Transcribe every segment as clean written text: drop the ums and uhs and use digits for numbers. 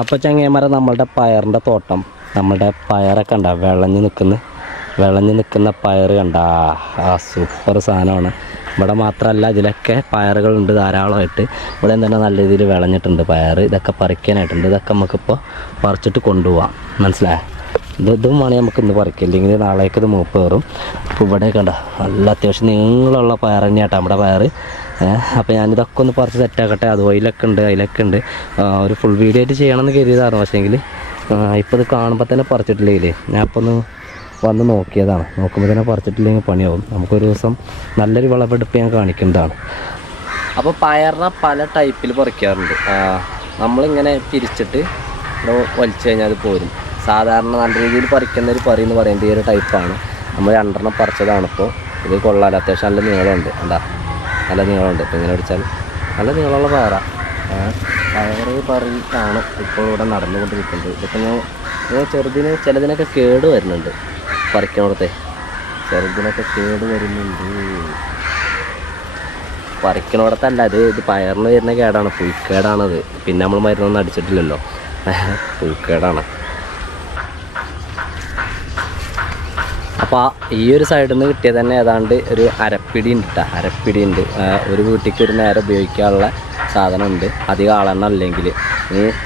അപ്പോൾ ചങ്ങന്മാരെ നമ്മളുടെ പയറിൻ്റെ തോട്ടം, നമ്മുടെ പയറൊക്കെ ഉണ്ടാ വിളഞ്ഞ് നിൽക്കുന്ന പയർ കണ്ട സൂപ്പർ സാധനമാണ്. ഇവിടെ മാത്രമല്ല ഇതിലൊക്കെ പയറുകളുണ്ട് ധാരാളമായിട്ട്. ഇവിടെ തന്നെ നല്ല രീതിയിൽ വിളഞ്ഞിട്ടുണ്ട് പയർ. ഇതൊക്കെ പറിക്കാനായിട്ടുണ്ട്. ഇതൊക്കെ നമുക്കിപ്പോൾ പറിച്ചിട്ട് കൊണ്ടുപോകാം. മനസ്സിലായോ? ഇതും വേണമെങ്കിൽ നമുക്ക് ഇന്ന് പറിക്കാം, ഇല്ലെങ്കിൽ നാളേക്ക് ഇത് മൂപ്പ് കയറും. അപ്പോൾ ഇവിടെ കണ്ട നല്ല അത്യാവശ്യം നീളമുള്ള പയർ തന്നെയാട്ടോ നമ്മുടെ പയർ. അപ്പോൾ ഞാനിതൊക്കെ ഒന്ന് പറിച്ച് സെറ്റാക്കട്ടെ. അത് അതിലൊക്കെ ഉണ്ട്. ഒരു ഫുൾ വീഡിയോ ആയിട്ട് ചെയ്യണമെന്ന് കരുതിയതാണ്. പക്ഷേങ്കിൽ ഇപ്പോൾ ഇത് കാണുമ്പോൾ തന്നെ പറിച്ചിട്ടില്ലെങ്കിൽ ഞാൻ ഇപ്പോൾ ഒന്ന് വന്ന് നോക്കിയതാണ്. നോക്കുമ്പോൾ തന്നെ പറിച്ചിട്ടില്ലെങ്കിൽ പണിയാവും. നമുക്കൊരു ദിവസം നല്ലൊരു വിളവെടുപ്പ് ഞാൻ കാണിക്കുന്നതാണ്. അപ്പോൾ പയറിനെ പല ടൈപ്പിൽ പറിക്കാറുണ്ട്. നമ്മളിങ്ങനെ തിരിച്ചിട്ട് ഇവിടെ വലിച്ചു കഴിഞ്ഞാൽ അത് പോരും. സാധാരണ നല്ല രീതിയിൽ പറിക്കുന്നൊരു എന്ന് പറയുന്നത് ഈ ഒരു ടൈപ്പാണ്. നമ്മൾ 2 പറിച്ചതാണിപ്പോൾ. ഇത് കൊള്ളാമല്ലോ, അത്യാവശ്യം നല്ല നീളമുണ്ട്. നല്ല നീളമുണ്ട്. ഇപ്പോൾ ഇങ്ങനെ പിടിച്ചാൽ നല്ല നീളമുള്ള പയറാണ്. പയറ് പറിയാണ് ഇപ്പോൾ ഇവിടെ നടന്നുകൊണ്ടിരിക്കുന്നത്. ഇതൊക്കെ ഞാൻ ചിലതിനൊക്കെ കേട് വരുന്നുണ്ട്. പറിക്കണോടത്തെ ചെറുതിനൊക്കെ കേട് വരുന്നുണ്ട്. പറിക്കണോടത്തല്ല, ഇത് പയറിന് വരുന്ന കേടാണ്, പുഴുക്കേടാണത്. പിന്നെ നമ്മൾ മരുന്നൊന്നും അടിച്ചിട്ടില്ലല്ലോ, പുഴുക്കേടാണ്. അപ്പോൾ ഈ ഒരു സൈഡിൽ നിന്ന് കിട്ടിയത് തന്നെ ഏതാണ്ട് ഒരു അരപ്പിടി ഉണ്ട്. ഒരു വീട്ടിലേക്ക് ഒരു നേരം ഉപയോഗിക്കാനുള്ള സാധനം ഉണ്ട്. അധികം ആളെണ്ണം അല്ലെങ്കിൽ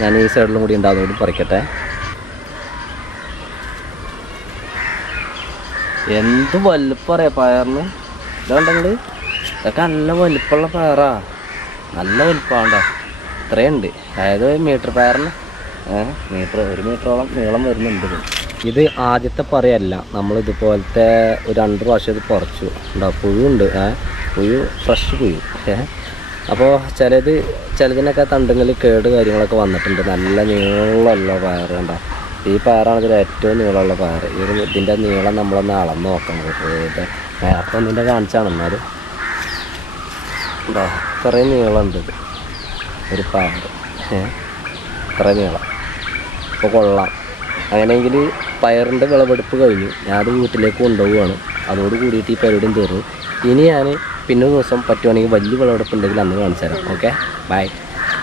ഞാൻ ഈ സൈഡിലും കൂടി ഉണ്ടാകുന്ന കൂടി പറിക്കട്ടെ. എന്ത് വലുപ്പം അറിയാം പയറിന്. ഇതുണ്ടെങ്കിൽ ഇതൊക്കെ നല്ല വലുപ്പമുള്ള പയറാ, നല്ല വലുപ്പമാണ്ടോ. ഇത്രയുണ്ട്. അതായത് മീറ്റർ പയറിന് 1 മീറ്ററോളം നീളം വരുന്നുണ്ട്. ഇത് ആദ്യത്തെ പറയല്ല, നമ്മളിതുപോലത്തെ ഒരു 2 പ്രാവശ്യം ഇത് പറിച്ചു. ഉണ്ടാവും പുഴുണ്ട്, ഫ്രഷ് പുഴു. അപ്പോൾ ചിലതിനൊക്കെ തണ്ടെങ്കിൽ കേട് കാര്യങ്ങളൊക്കെ വന്നിട്ടുണ്ട്. നല്ല നീളമുള്ള പയർ ഉണ്ടാവും. ഈ പയറാണ് ഇതിൽ ഏറ്റവും നീളമുള്ള പയർ. ഇതിൻ്റെ നീളം നമ്മളൊന്ന് അളന്ന് നോക്കണം. നേരത്തെ ഒന്നിൻ്റെ കാണിച്ചാണ്, എന്നാലും ഉണ്ടോ ഇത്രയും നീളമുണ്ട് ഇത് ഒരു പയർ. ഇത്ര നീളം. അപ്പോൾ കൊള്ളാം. അങ്ങനെയെങ്കിൽ പയറിൻ്റെ വിളവെടുപ്പ് കഴിഞ്ഞു. ഞാനത് വീട്ടിലേക്ക് കൊണ്ടുപോവുകയാണ്. അതോട് കൂടിയിട്ട് ഈ പരിപാടിയും തീർന്നു. ഇനി ഞാൻ പിന്നെ ദിവസം പറ്റുവാണെങ്കിൽ വലിയ വിളവെടുപ്പ് ഉണ്ടെങ്കിൽ അന്ന് കാണിച്ചു തരാം. Okay, by.